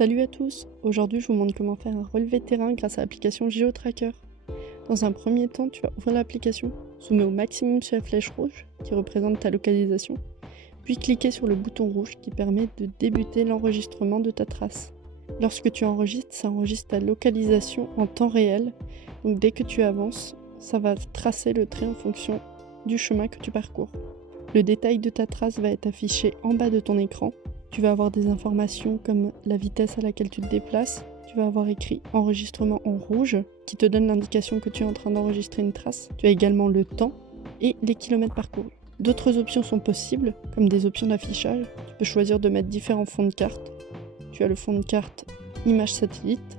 Salut à tous! Aujourd'hui, je vous montre comment faire un relevé de terrain grâce à l'application GeoTracker. Dans un premier temps, tu vas ouvrir l'application, zoomer au maximum sur la flèche rouge qui représente ta localisation, puis cliquer sur le bouton rouge qui permet de débuter l'enregistrement de ta trace. Lorsque tu enregistres, ça enregistre ta localisation en temps réel, donc dès que tu avances, ça va tracer le trait en fonction du chemin que tu parcours. Le détail de ta trace va être affiché en bas de ton écran. Tu vas avoir des informations comme la vitesse à laquelle tu te déplaces. Tu vas avoir écrit enregistrement en rouge qui te donne l'indication que tu es en train d'enregistrer une trace. Tu as également le temps et les kilomètres parcourus. D'autres options sont possibles, comme des options d'affichage. Tu peux choisir de mettre différents fonds de carte. Tu as le fond de carte image satellite,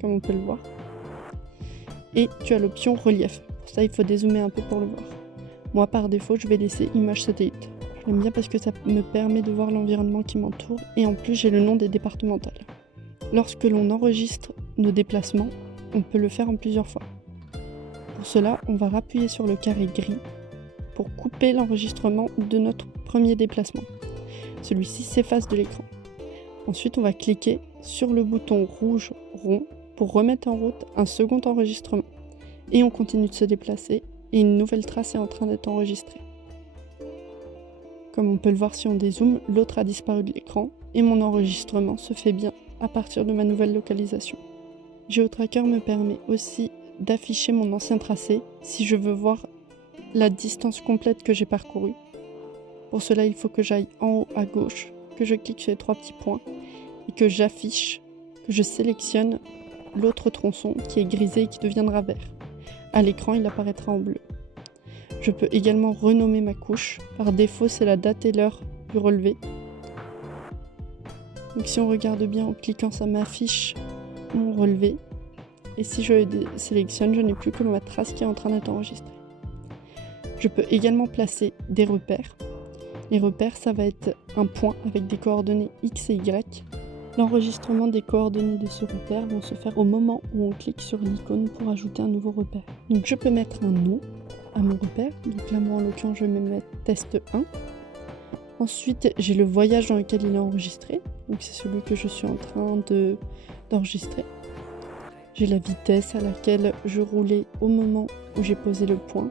comme on peut le voir. Et tu as l'option relief. Pour ça, il faut dézoomer un peu pour le voir. Moi, par défaut, je vais laisser image satellite. J'aime bien parce que ça me permet de voir l'environnement qui m'entoure et en plus, j'ai le nom des départementales. Lorsque l'on enregistre nos déplacements, on peut le faire en plusieurs fois. Pour cela, on va appuyer sur le carré gris pour couper l'enregistrement de notre premier déplacement. Celui-ci s'efface de l'écran. Ensuite, on va cliquer sur le bouton rouge rond pour remettre en route un second enregistrement. Et on continue de se déplacer et une nouvelle trace est en train d'être enregistrée. Comme on peut le voir si on dézoome, l'autre a disparu de l'écran et mon enregistrement se fait bien à partir de ma nouvelle localisation. GeoTracker me permet aussi d'afficher mon ancien tracé si je veux voir la distance complète que j'ai parcourue. Pour cela, il faut que j'aille en haut à gauche, que je clique sur les 3 petits points et que j'affiche, que je sélectionne l'autre tronçon qui est grisé et qui deviendra vert. À l'écran, il apparaîtra en bleu. Je peux également renommer ma couche. Par défaut, c'est la date et l'heure du relevé. Donc si on regarde bien en cliquant, ça m'affiche mon relevé. Et si je le sélectionne, je n'ai plus que ma trace qui est en train d'être enregistrée. Je peux également placer des repères. Les repères, ça va être un point avec des coordonnées X et Y. L'enregistrement des coordonnées de ce repère vont se faire au moment où on clique sur l'icône pour ajouter un nouveau repère. Donc je peux mettre un nom à mon repère. Donc là, moi en l'occurrence, je vais mettre test 1. Ensuite, j'ai le voyage dans lequel il est enregistré. Donc c'est celui que je suis en train d'enregistrer. J'ai la vitesse à laquelle je roulais au moment où j'ai posé le point,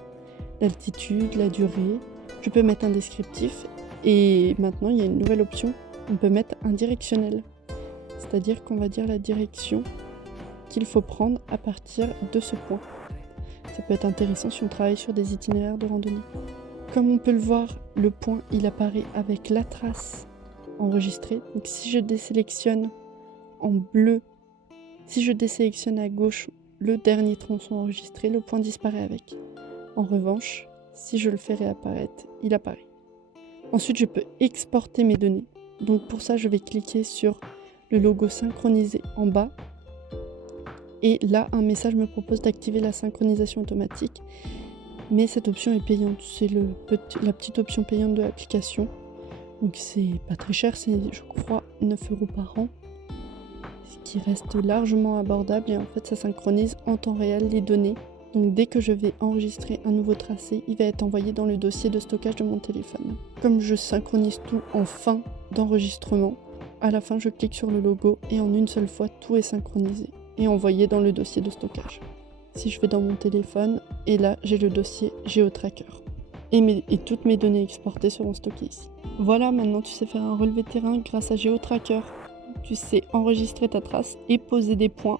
l'altitude, la durée. Je peux mettre un descriptif et maintenant il y a une nouvelle option. On peut mettre un directionnel. C'est-à-dire qu'on va dire la direction qu'il faut prendre à partir de ce point. Ça peut être intéressant si on travaille sur des itinéraires de randonnée. Comme on peut le voir, le point il apparaît avec la trace enregistrée. Donc si je désélectionne en bleu, si je désélectionne à gauche le dernier tronçon enregistré, le point disparaît avec. En revanche, si je le fais réapparaître, il apparaît. Ensuite, je peux exporter mes données. Donc pour ça, je vais cliquer sur le logo synchronisé en bas. Et là, un message me propose d'activer la synchronisation automatique. Mais cette option est payante. C'est la petite option payante de l'application. Donc c'est pas très cher, c'est je crois 9 € par an. Ce qui reste largement abordable et en fait ça synchronise en temps réel les données. Donc dès que je vais enregistrer un nouveau tracé, il va être envoyé dans le dossier de stockage de mon téléphone. Comme je synchronise tout en fin d'enregistrement, à la fin je clique sur le logo et en une seule fois tout est synchronisé et envoyé dans le dossier de stockage. Si je vais dans mon téléphone, et là j'ai le dossier GeoTracker. Et toutes mes données exportées seront stockées ici. Voilà, maintenant tu sais faire un relevé de terrain grâce à GeoTracker. Tu sais enregistrer ta trace et poser des points